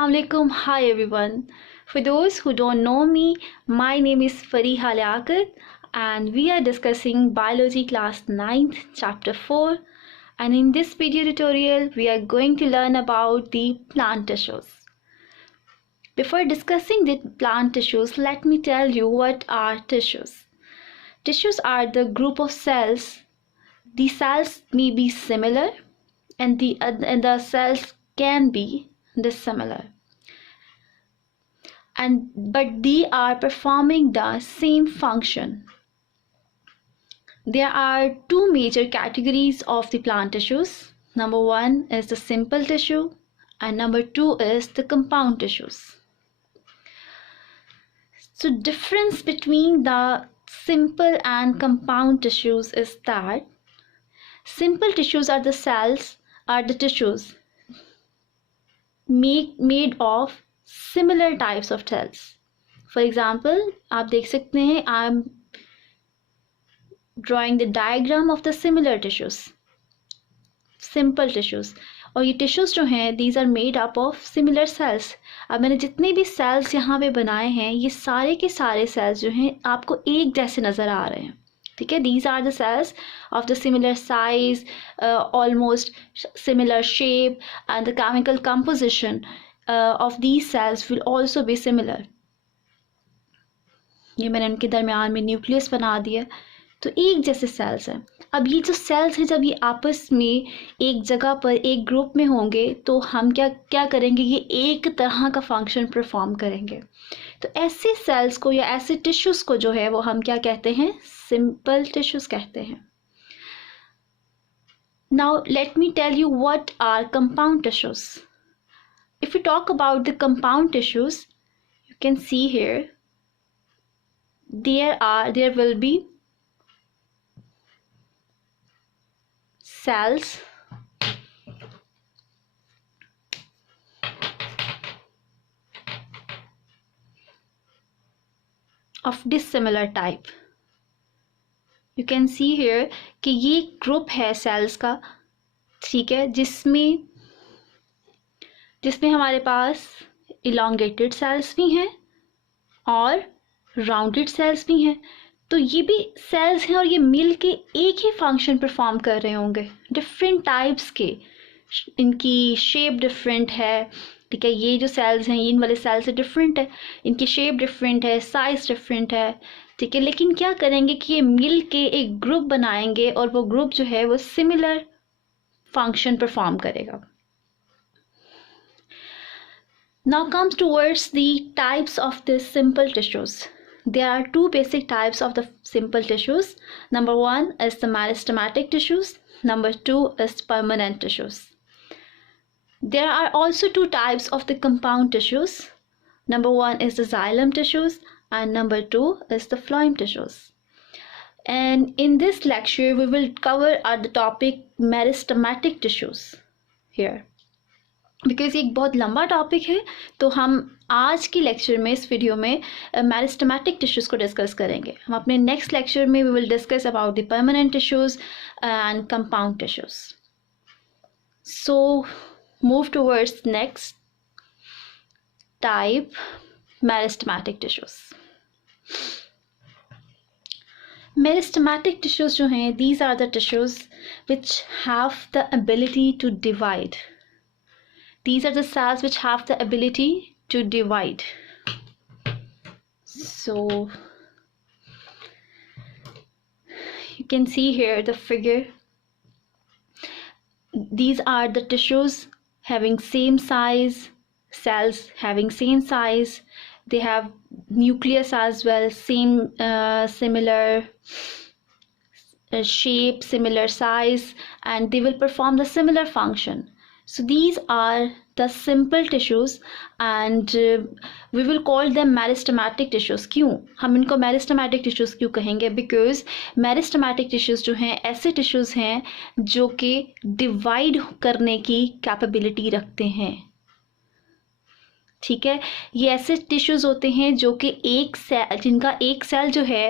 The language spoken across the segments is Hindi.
Assalamualaikum. Hi everyone. For those who don't know me, my name is Fariha Liaquat and we are discussing biology class 9th chapter 4, and in this video tutorial we are going to learn about the plant tissues. Before discussing the plant tissues, let me tell you what are tissues. Tissues are the group of cells. The cells may be similar and the cells can be dissimilar, but they are performing the same function. There are two major categories of the plant tissues. Number one is the simple tissue and number two is the compound tissues. So difference between the simple and compound tissues is that simple tissues are the tissues made of similar types of cells. For example, आप देख सकते हैं, I'm drawing the diagram of the similar tissues, simple tissues. और ये tissues जो हैं, these are made up of similar cells. अब मैंने जितने भी cells यहाँ पे बनाए हैं, ये सारे के सारे cells जो हैं आपको एक जैसे नज़र आ रहे हैं. ठीक है, these are the cells of the similar size, almost similar shape, and the chemical composition of these cells will also be similar. ये मैंने उनके दरमियान में न्यूक्लियस बना दिया, तो एक जैसे सेल्स हैं. अब ये जो सेल्स हैं, जब ये आपस में एक जगह पर एक ग्रुप में होंगे तो हम क्या करेंगे, ये एक तरह का फंक्शन परफॉर्म करेंगे. तो ऐसे सेल्स को या ऐसे टिश्यूज़ को जो है वो हम क्या कहते हैं, सिंपल टिश्यूज़ कहते हैं. Now let me tell you what are compound tissues. If we talk about the compound tissues, you can see here there will be cells of dissimilar type. You can see here कि ये ग्रुप है सेल्स का, ठीक है, जिसमें हमारे पास इलोंगेटेड सेल्स भी हैं और राउंडेड सेल्स भी हैं. तो ये भी सेल्स हैं और ये मिल के एक ही फंक्शन परफॉर्म कर रहे होंगे. डिफरेंट टाइप्स के, इनकी शेप डिफरेंट है. ठीक है, ये जो सेल्स हैं इन वाले सेल से डिफरेंट है, इनकी शेप डिफरेंट है, साइज डिफरेंट है. ठीक है, लेकिन क्या करेंगे कि ये मिल के एक ग्रुप बनाएंगे और वो ग्रुप जो है वो सिमिलर फंक्शन परफॉर्म करेगा. Now comes towards the types of the simple tissues. There are two basic types of the simple tissues. Number one is the meristematic tissues. Number two is permanent tissues. There are also two types of the compound tissues. Number one is the xylem tissues and number two is the phloem tissues. And in this lecture we will cover the topic meristematic tissues here. Because ये एक बहुत लंबा टॉपिक है, तो हम आज की लेक्चर में, इस वीडियो में मेरिस्टेमेटिक टिश्यूज़ को डिस्कस करेंगे. हम अपने नेक्स्ट लेक्चर में we will discuss about the permanent tissues and compound tissues. So move towards next type, meristematic tissues. Meristematic tissues जो हैं, these are the tissues which have the ability to divide. These are the cells which have the ability to divide. So you can see here the figure. These are the tissues having same size, cells having same size. They have nucleus as well, similar shape, similar size, and they will perform the similar function. So these are the simple tissues and we will call them meristematic tissues. क्यों हम इनको meristematic tissues क्यों कहेंगे? Because meristematic tissues जो हैं ऐसे tissues हैं जो कि divide करने की capability रखते हैं. ठीक है, ये ऐसे tissues होते हैं जो कि जिनका एक सेल जो है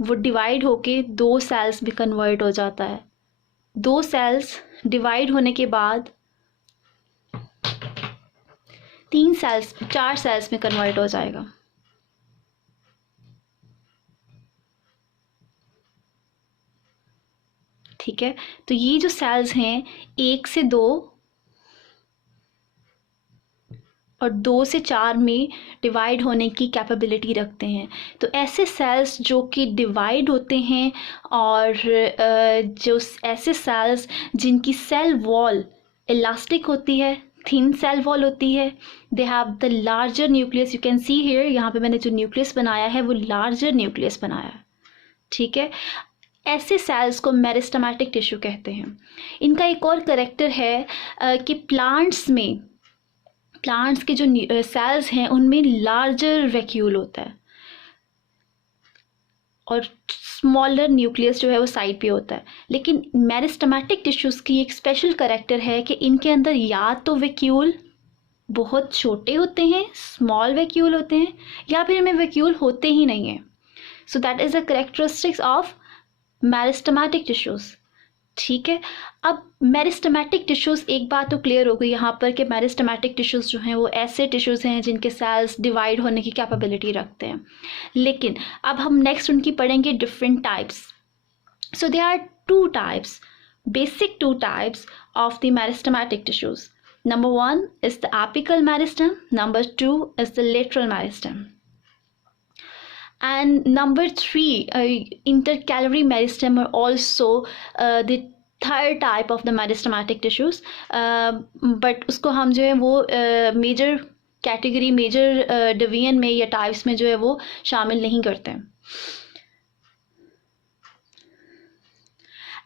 वो डिवाइड होके दो सेल्स में कन्वर्ट हो जाता है. दो सेल्स डिवाइड होने के बाद 4 सेल्स में कन्वर्ट हो जाएगा। ठीक है, तो ये जो सेल्स हैं 1 से 2 और 2 से 4 में डिवाइड होने की कैपेबिलिटी रखते हैं। तो ऐसे सेल्स जो कि डिवाइड होते हैं और जो ऐसे सेल्स जिनकी सेल वॉल इलास्टिक होती है, थिन सेल वॉल होती है, दे have the larger nucleus. You can see here, यहाँ पे मैंने जो न्यूक्लियस बनाया है वो लार्जर न्यूक्लियस बनाया है। ठीक है, ऐसे सेल्स को मेरिस्टेमेटिक टिश्यू कहते हैं। इनका एक और करेक्टर है कि प्लांट्स के जो सेल्स हैं उनमें लार्जर वैक्यूल होता है और स्मॉलर न्यूक्लियस जो है वो साइड पे होता है। लेकिन मेरिस्टेमेटिक टिश्यूज़ की एक स्पेशल करेक्टर है कि इनके अंदर या तो वैक्यूल बहुत छोटे होते हैं, स्मॉल वैक्यूल होते हैं, या फिर इनमें वैक्यूल होते ही नहीं हैं। So that is a characteristics of meristematic tissues. ठीक है, अब मेरिस्टेमेटिक टिश्यूज़, एक बात तो क्लियर हो गई यहाँ पर कि मेरिस्टेमेटिक टिश्यूज़ जो हैं वो ऐसे टिश्यूज़ हैं जिनके सेल्स डिवाइड होने की कैपेबिलिटी रखते हैं। लेकिन अब हम नेक्स्ट उनकी पढ़ेंगे different types. So they are 2 types, basic 2 types of the meristematic tissues. Number 1 is the apical meristem, number 2 is the lateral meristem. And number 3, intercalary meristem are also the third type of the meristematic tissues, but उसको हम जो है वो मेजर कैटेगरी, मेजर डिवीजन में या टाइप्स में जो है वो शामिल नहीं करते हैं.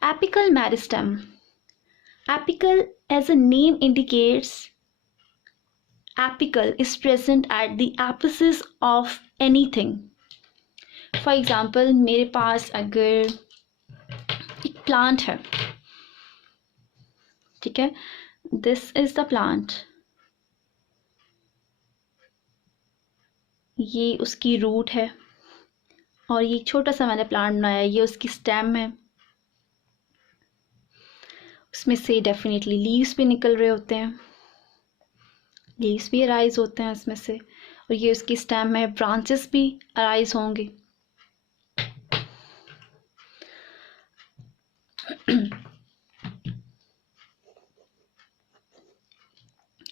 Apical meristem. Apical, as the name indicates, apical is present at the apices of anything. For example, मेरे पास अगर एक प्लांट है, ठीक है, दिस इज द प्लांट, ये उसकी रूट है और ये छोटा सा मैंने प्लांट बनाया, ये उसकी स्टेम है. उसमें से डेफिनेटली लीव्स भी निकल रहे होते हैं, लीव्स भी अराइज होते हैं उसमें से, और ये उसकी स्टेम है, ब्रांचेस भी अराइज होंगे.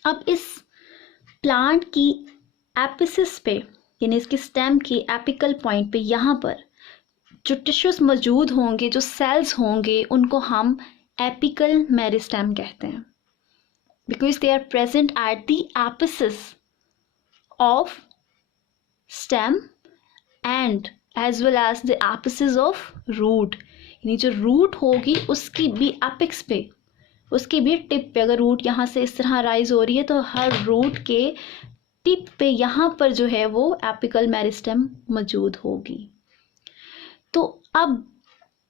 अब इस प्लांट की एपिसिस पे, यानी इसकी स्टेम की एपिकल पॉइंट पे, यहाँ पर जो टिश्यूज मौजूद होंगे, जो सेल्स होंगे, उनको हम एपिकल मेरिस्टेम कहते हैं, because they are present at the apices of stem and as well as the apices of root. यानी जो रूट होगी उसकी भी एपिक्स पे, उसकी भी टिप पे, अगर रूट यहाँ से इस तरह राइज हो रही है तो हर रूट के टिप पे यहाँ पर जो है वो एपिकल मेरिस्टेम मौजूद होगी. तो अब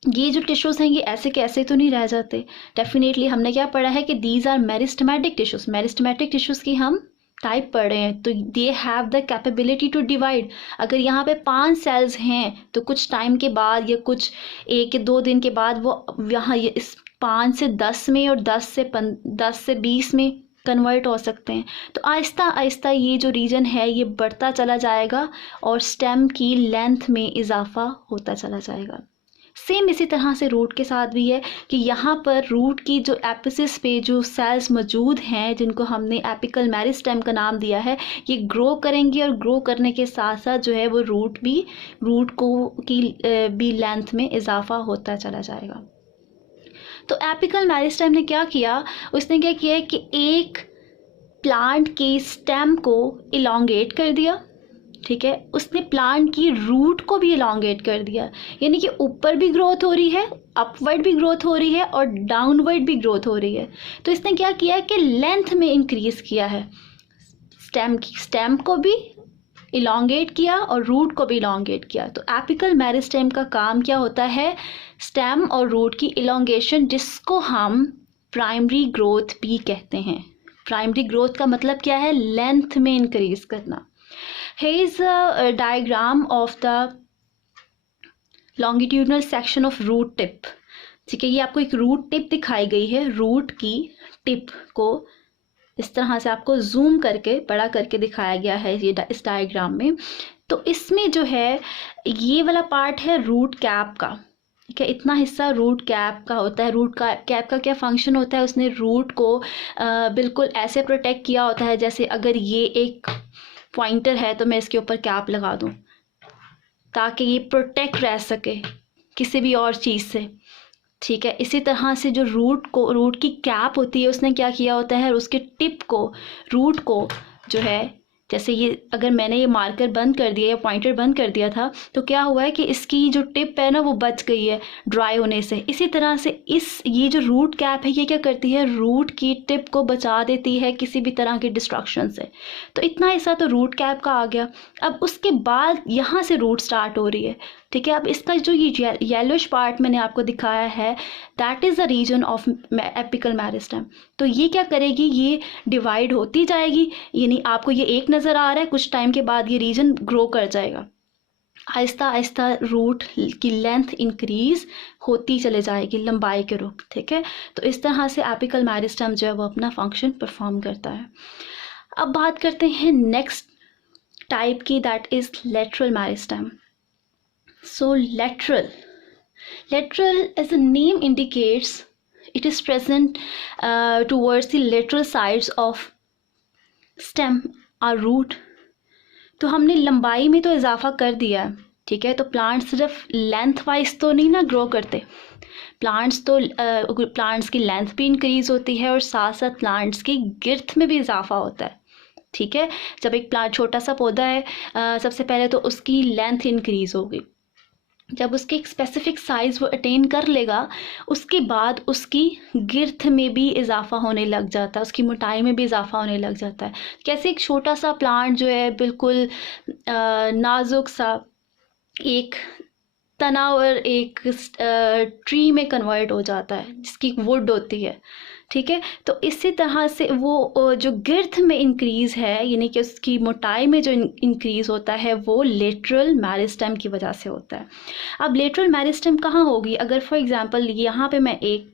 ये जो टिश्यूज़ हैं ये ऐसे के ऐसे तो नहीं रह जाते. डेफिनेटली हमने क्या पढ़ा है कि these are meristematic tissues. Meristematic tissues की हम टाइप पढ़ रहे हैं, तो they have the capability to divide. अगर यहाँ पे 5 सेल्स हैं तो कुछ टाइम के बाद या कुछ 1 या 2 दिन के बाद वो यहाँ इस 5 से 10 में और 10 से 20 में कन्वर्ट हो सकते हैं. तो आहिस्ता आहिस्ता ये जो रीजन है ये बढ़ता चला जाएगा और स्टेम की लेंथ में इजाफा होता चला जाएगा. सेम इसी तरह से रूट के साथ भी है कि यहाँ पर रूट की जो एपिसिस पे जो सेल्स मौजूद हैं, जिनको हमने एपिकल मेरिस्टेम का नाम दिया है, ये ग्रो करेंगे और ग्रो करने के साथ साथ जो है वो रूट की भी लेंथ में इजाफा होता चला जाएगा. तो एपिकल मेरिस्टेम ने क्या किया, उसने क्या किया कि एक प्लांट के स्टेम को इलोंगेट कर दिया. ठीक है, उसने प्लांट की रूट को भी इलोंगेट कर दिया, यानी कि ऊपर भी ग्रोथ हो रही है, अपवर्ड भी ग्रोथ हो रही है और डाउनवर्ड भी ग्रोथ हो रही है. तो इसने क्या किया कि लेंथ में इंक्रीज किया है, स्टेम को भी इलोंगेट किया और रूट को भी इलोंगेट किया. तो एपिकल मेरिस्टेम का काम क्या होता है, स्टेम और रूट की इलोंगेशन, जिसको हम प्राइमरी ग्रोथ भी कहते हैं. प्राइमरी ग्रोथ का मतलब क्या है, लेंथ में इंक्रीज करना. Here is a diagram of the longitudinal section of root tip. ठीक है, ये आपको एक रूट टिप दिखाई गई है. रूट की टिप को इस तरह से आपको जूम करके बड़ा करके दिखाया गया है ये इस डायग्राम में। तो इसमें जो है ये वाला पार्ट है रूट कैप का, ठीक है, इतना हिस्सा रूट कैप का होता है। रूट का कैप का क्या फंक्शन होता है, उसने रूट को बिल्कुल ऐसे प्रोटेक्ट किया होता है जैसे अगर ये एक पॉइंटर है तो मैं इसके ऊपर कैप लगा दूं ताकि ये प्रोटेक्ट रह सके किसी भी और चीज़ से, ठीक है। इसी तरह से जो रूट की कैप होती है उसने क्या किया होता है, उसके टिप को, रूट को जो है, जैसे ये अगर मैंने ये मार्कर बंद कर दिया या पॉइंटर बंद कर दिया था तो क्या हुआ है कि इसकी जो टिप है ना वो बच गई है ड्राई होने से। इसी तरह से ये जो रूट कैप है ये क्या करती है, रूट की टिप को बचा देती है किसी भी तरह के डिस्ट्रक्शन से। तो इतना हिस्सा तो रूट कैप का आ गया। अब उसके बाद यहाँ से रूट स्टार्ट हो रही है, ठीक है। अब इसका जो ये येलोइश पार्ट मैंने आपको दिखाया है that is the reason of apical meristem. तो ये क्या करेगी, ये डिवाइड होती जाएगी, यानी आपको ये एक नज़र आ रहा है, कुछ टाइम के बाद ये रीजन ग्रो कर जाएगा, आहिस्ता आहिस्ता रूट की लेंथ इंक्रीज होती चले जाएगी लंबाई के रूप, ठीक है। तो इस तरह से एपिकल मेरिस्टेम जो है वो अपना फंक्शन परफॉर्म करता है। अब बात करते हैं नेक्स्ट टाइप की, that is lateral meristem. So lateral, as the name indicates, it is present towards the lateral sides of stem or root। तो हमने लंबाई में तो इजाफा कर दिया है, ठीक है। तो प्लांट सिर्फ लेंथ वाइज तो नहीं ना ग्रो करते, प्लांट्स की लेंथ भी इंक्रीज होती है और साथ साथ प्लांट्स की गिर्थ में भी इजाफा होता है, ठीक है। जब एक प्लांट छोटा सा पौधा है सबसे पहले तो उसकी लेंथ इंक्रीज होगी, जब उसके एक स्पेसिफिक साइज़ वो अटेन कर लेगा उसके बाद उसकी गिर्थ में भी इजाफा होने लग जाता है, उसकी मोटाई में भी इजाफा होने लग जाता है। कैसे एक छोटा सा प्लांट जो है बिल्कुल नाजुक सा एक तना और एक ट्री में कन्वर्ट हो जाता है जिसकी वुड होती है, ठीक है। तो इसी तरह से वो जो गिर्थ में इंक्रीज़ है यानी कि उसकी मोटाई में जो इंक्रीज़ होता है वो लेटरल मेरिस्टेम की वजह से होता है। अब लेटरल मेरिस्टेम कहाँ होगी, अगर फॉर एग्जांपल यहाँ पे मैं एक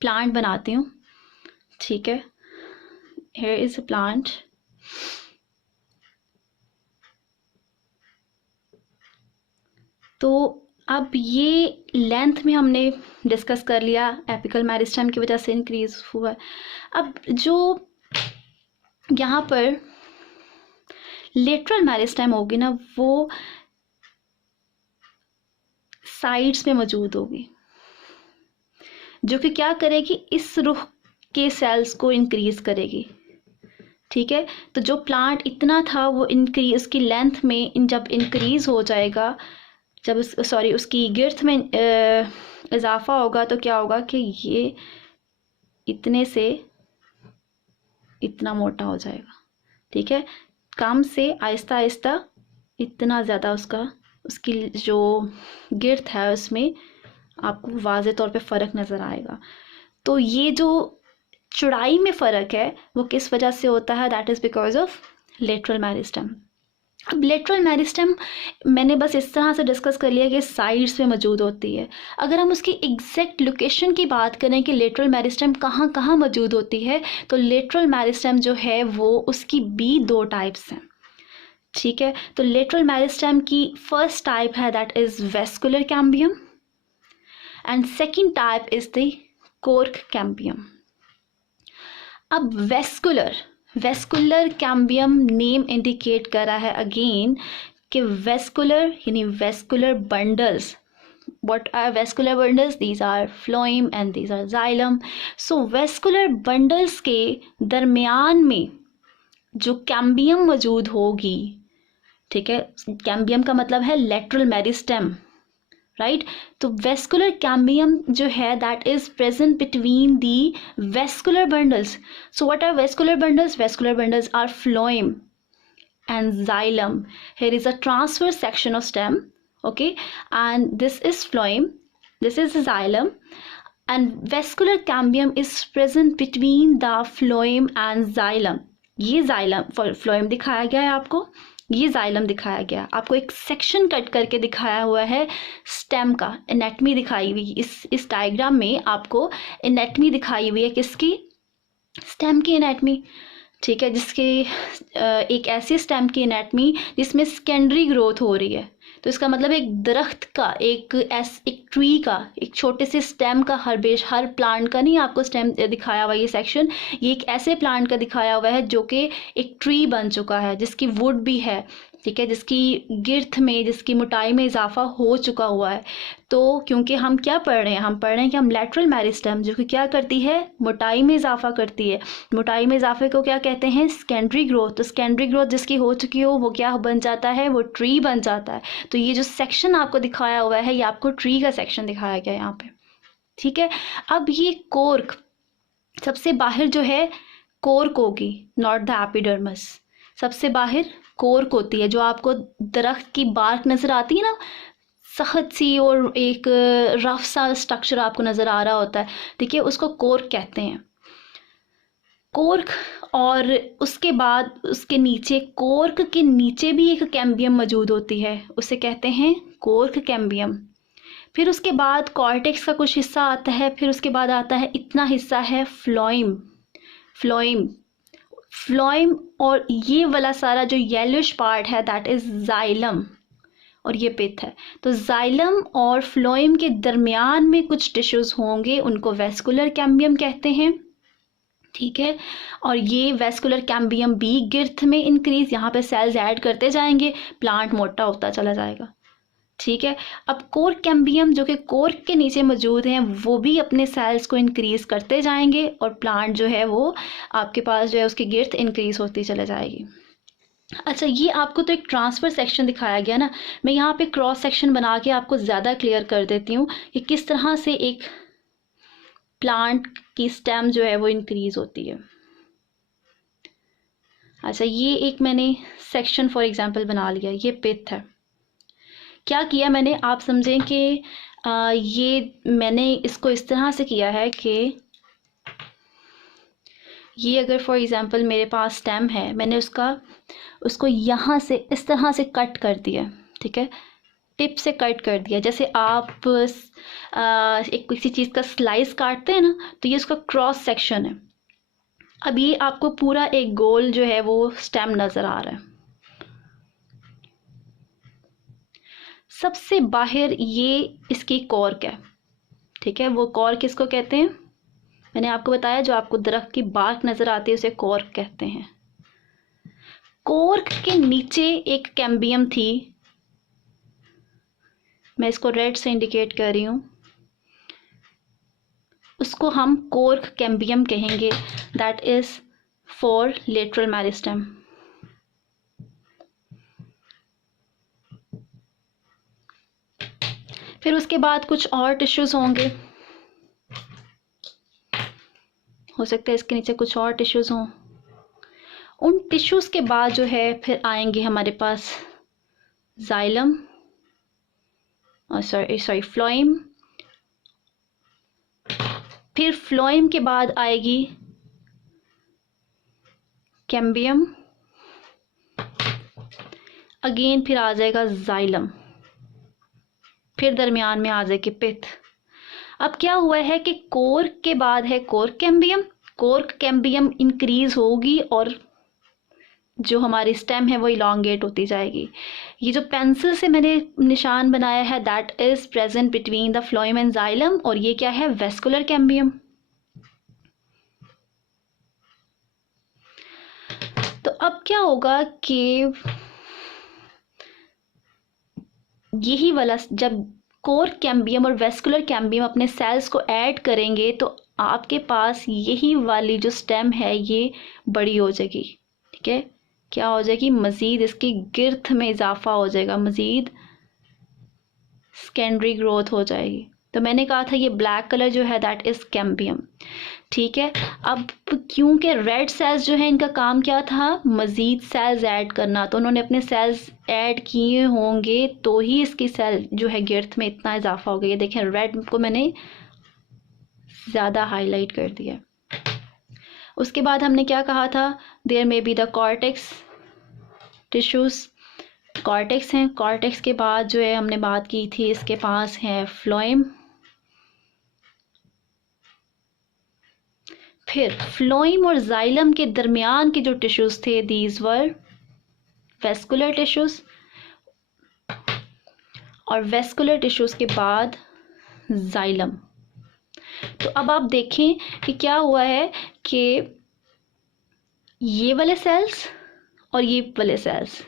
प्लांट बनाती हूँ, ठीक है, हियर इज़ अ प्लांट, तो अब ये लेंथ में हमने डिस्कस कर लिया एपिकल मेरिस्टेम की वजह से इंक्रीज हुआ है। अब जो यहाँ पर लेटरल मेरिस्टेम होगी ना वो साइड्स में मौजूद होगी, जो कि क्या करेगी, इस रुख के सेल्स को इंक्रीज करेगी, ठीक है। तो जो प्लांट इतना था वो उसकी लेंथ में जब इंक्रीज हो जाएगा, जब उसकी गिर्थ में इजाफा होगा तो क्या होगा कि ये इतने से इतना मोटा हो जाएगा, ठीक है। कम से आहिस्ता आहिस्ता इतना ज़्यादा उसकी जो गिर्थ है उसमें आपको वाज़े तौर पे फ़र्क नज़र आएगा। तो ये जो चौड़ाई में फ़र्क है वो किस वजह से होता है, that is because of lateral meristem. अब लेटरल मेरिस्टेम मैंने बस इस तरह से डिस्कस कर लिया कि साइड्स में मौजूद होती है। अगर हम उसकी एग्जैक्ट लोकेशन की बात करें कि लेटरल मेरिस्टेम कहाँ कहाँ मौजूद होती है, तो लेटरल मेरिस्टेम जो है वो उसकी भी दो टाइप्स हैं, ठीक है। तो लेटरल मेरिस्टेम की फर्स्ट टाइप है that is vascular cambium and second type is the cork cambium. अब वेस्कुलर कैम्बियम नेम इंडिकेट कर रहा है अगेन कि वेस्कुलर यानी vascular bundles. What are vascular bundles? These are phloem and these are xylem. So vascular bundles के दरमियान में जो कैम्बियम मौजूद होगी, ठीक है, कैम्बियम का मतलब है लेटरल मेरिस्टेम, राइट। तो वेस्कुलर कैम्बियम जो है that is present between the vascular bundles. So what are vascular bundles? Vascular bundles are phloem and xylem. Here is a transverse section of stem, okay, and this is phloem, this is xylem, and vascular cambium is present between the phloem and xylem. ये xylem phloem दिखाया गया है आपको, ये xylem दिखाया गया, आपको एक सेक्शन कट करके दिखाया हुआ है स्टेम का, एनेटमी दिखाई हुई इस डायग्राम में आपको एनेटमी दिखाई हुई है किसकी, स्टेम की एनाटमी, ठीक है, जिसके एक ऐसी स्टेम की एनाटमी जिसमें सेकेंडरी ग्रोथ हो रही है। तो इसका मतलब एक दरख्त का, एक ट्री का, एक छोटे से स्टेम का, हर प्लांट का नहीं आपको स्टेम दिखाया हुआ ये सेक्शन, ये एक ऐसे प्लांट का दिखाया हुआ है जो कि एक ट्री बन चुका है, जिसकी वुड भी है, ठीक है, जिसकी गिर्थ में, जिसकी मोटाई में इजाफा हो चुका हुआ है। तो क्योंकि हम क्या पढ़ रहे हैं, हम पढ़ रहे हैं कि हम लेटरल मेरिस्टेम जो कि क्या करती है, मोटाई में इजाफा करती है। मोटाई में इजाफे को क्या कहते हैं, सेकेंडरी ग्रोथ। तो सेकेंडरी ग्रोथ जिसकी हो चुकी हो वो क्या बन जाता है, वो ट्री बन जाता है। तो ये जो सेक्शन आपको दिखाया हुआ है ये आपको ट्री का सेक्शन दिखाया गया है यहाँ पे, ठीक है। अब ये कोर्क सबसे बाहर जो है कोर्क होगी, नॉट द एपिडर्मिस। सबसे बाहर कोर्क होती है, जो आपको दरख्त की बार्क नज़र आती है ना, सख्त सी और एक रफ सा स्ट्रक्चर आपको नज़र आ रहा होता है, ठीक है, उसको कोर्क कहते हैं, कोर्क। और उसके बाद उसके नीचे, कोर्क के नीचे भी एक कैम्बियम मौजूद होती है, उसे कहते हैं कोर्क कैम्बियम। फिर उसके बाद कॉर्टेक्स का कुछ हिस्सा आता है, फिर उसके बाद आता है इतना हिस्सा है फ्लोइम। फ्लोइम फ्लोइम और ये वाला सारा जो येलोइश पार्ट है दैट इज जाइलम, और ये पिथ है। तो जाइलम और फ्लोइम के दरमियान में कुछ टिश्यूज होंगे, उनको वेस्कुलर कैम्बियम कहते हैं, ठीक है। और ये वेस्कुलर कैम्बियम भी गिर्थ में इंक्रीज, यहाँ पे सेल्स ऐड करते जाएंगे, प्लांट मोटा होता चला जाएगा, ठीक है। अब कोर्क कैम्बियम जो कि कोर्क के नीचे मौजूद हैं वो भी अपने सेल्स को इंक्रीज करते जाएंगे, और प्लांट जो है वो आपके पास जो है उसकी गिर्थ इंक्रीज होती चले जाएगी। अच्छा, ये आपको तो एक ट्रांसफर सेक्शन दिखाया गया ना, मैं यहाँ पे क्रॉस सेक्शन बना के आपको ज़्यादा क्लियर कर देती हूँ कि किस तरह से एक प्लांट की स्टेम जो है वो इंक्रीज होती है। अच्छा, ये एक मैंने सेक्शन फॉर एग्जांपल बना लिया, ये पिथ है। क्या किया मैंने, आप समझें कि ये मैंने इसको इस तरह से किया है कि ये अगर फॉर एग्जांपल मेरे पास स्टेम है, मैंने उसको यहाँ से इस तरह से कट कर दिया, ठीक है, टिप से कट कर दिया, जैसे आप एक किसी चीज़ का स्लाइस काटते हैं ना, तो ये उसका क्रॉस सेक्शन है। अब ये आपको पूरा एक गोल जो है वो स्टेम नज़र आ रहा है। सबसे बाहर ये इसकी कॉर्क है, ठीक है, वो कॉर्क किसको कहते हैं, मैंने आपको बताया जो आपको दरख्त की बार्क नज़र आती है उसे कॉर्क कहते हैं। कॉर्क के नीचे एक कैम्बियम थी, मैं इसको रेड से इंडिकेट कर रही हूँ, उसको हम कॉर्क कैम्बियम कहेंगे, that is for lateral meristem. फिर उसके बाद कुछ और टिश्यूज होंगे, हो सकता है इसके नीचे कुछ और टिश्यूज हों। उन टिश्यूज के बाद जो है फिर आएंगे हमारे पास जाइलम, सॉरी फ्लोइम, फिर फ्लोइम के बाद आएगी कैम्बियम, अगेन फिर आ जाएगा जाइलम, फिर दरमियान में आ जाएगी पिथ। अब क्या हुआ है कि कोर्क के बाद है cork cambium, cork cambium increase होगी और जो हमारी स्टेम है वो इलोंगेट होती जाएगी। ये जो पेंसिल से मैंने निशान बनाया है that is present between the phloem and xylem, और ये क्या है, वेस्कुलर कैम्बियम। तो अब क्या होगा कि यही वाला, जब कोर्क कैम्बियम और वेस्कुलर कैम्बियम अपने सेल्स को ऐड करेंगे तो आपके पास यही वाली जो स्टेम है ये बड़ी हो जाएगी, ठीक है, क्या हो जाएगी, मज़ीद इसकी गिर्थ में इजाफा हो जाएगा, मज़ीद सेकेंडरी ग्रोथ हो जाएगी। तो मैंने कहा था ये ब्लैक कलर जो है दैट इज़ कैम्बियम, ठीक है। अब क्योंकि रेड सेल्स जो है इनका काम क्या था, मज़ीद सेल्स ऐड करना, तो उन्होंने अपने सेल्स ऐड किए होंगे तो ही इसकी सेल जो है गिर्थ में इतना इजाफा हो गया। ये देखें रेड को मैंने ज़्यादा हाईलाइट कर दिया। उसके बाद हमने क्या कहा था, there may be the cortex tissues, cortex हैं, कॉर्टेक्स के बाद जो है हमने बात की थी इसके पास है फ्लोएम, फिर फ्लोएम और जाइलम के दरमियान के जो टिश्यूज़ थे, दीज वर वेस्कुलर टिश्यूज़, और वेस्कुलर टिश्यूज़ के बाद जाइलम। तो अब आप देखें कि क्या हुआ है कि ये वाले सेल्स और ये वाले सेल्स,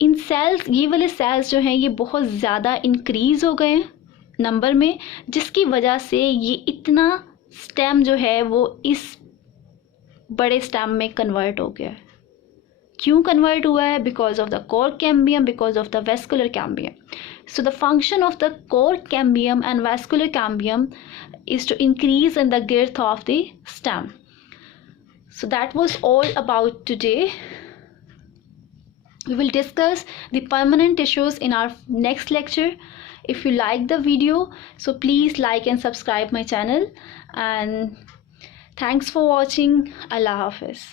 इन सेल्स, ये वाले सेल्स जो हैं ये बहुत ज़्यादा इंक्रीज़ हो गए हैं नंबर में, जिसकी वजह से ये इतना स्टेम जो है वो इस बड़े स्टेम में कन्वर्ट हो गया है। क्यों कन्वर्ट हुआ है? Because of the core cambium, because of the vascular cambium. So the function of the core cambium and vascular cambium is to increase in the girth of the stem. So that was all about today. We will discuss the permanent tissues in our next lecture. If you like the video, so please like and subscribe my channel, and thanks for watching. Allah Hafiz.